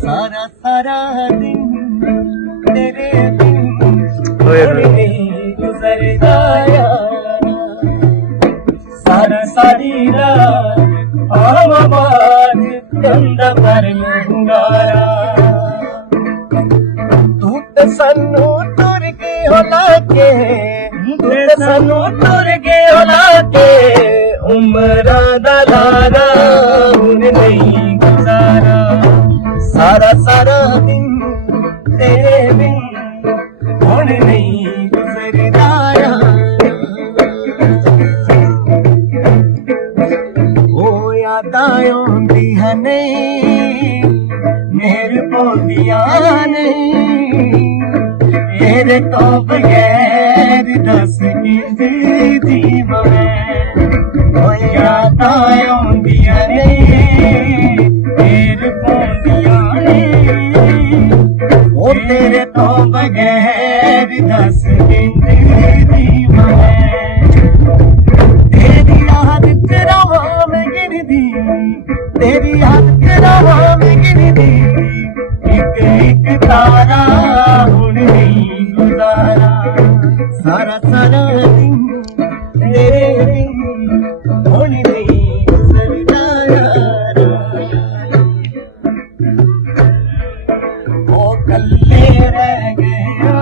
सारा सारा दिन तेरे बिन नहीं गुजरता यारा, सारा सारी रात आवाज कंधा पर लंगारा। तू ते सानू तुर के होला के, तू ते सानू तुर के होला के, उमरा दा लारा हुन नहीं गुजारा। सारा सारा दिन तेरे बिन हुन नहीं गुजरदा यारा। ओ यादां आउंदियां नहीं मेर पौंदियां नहीं, तेरे तो बगैर दस किंदी दीवां मैं। ओ यादां आउंदियां नहीं मेर पौंदियां नहीं, ओ तेरे तो बगैर दस किंदी दीवां मैं। तेरी याद तेरा में गिरदी, तेरी याद तेरा में गिरदी, एक एक तारा हुन नहीं गुजारा। सारा सारा दिन तेरे बिन हुन नहीं गुजरदा यारा। ओ कल्ले रह गया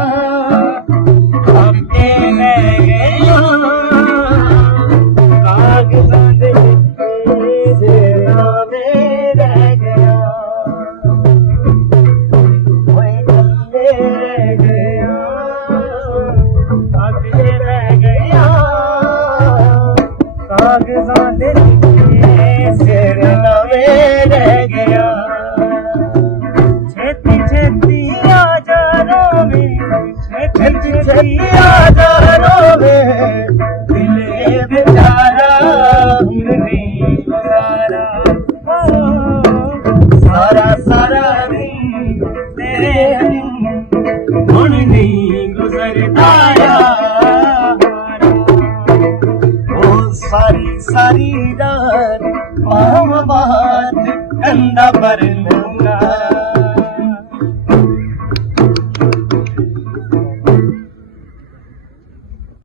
अके रह गया, कागज़ां दे सिरा में रह गया। ओए कल्ले रह गया अके रह गया, कागज़ां दे सिरा में रह गया। छेती छेती आ जा रोवे, छेती छेती आ जा रोवे, दिल बेचारा हुन नहीं गुजारा। सारा सारा दिन तेरे बिन हुन नहीं गुजरदा यारा। ओ सारी सारी रात बात कंधा पर लंगारा।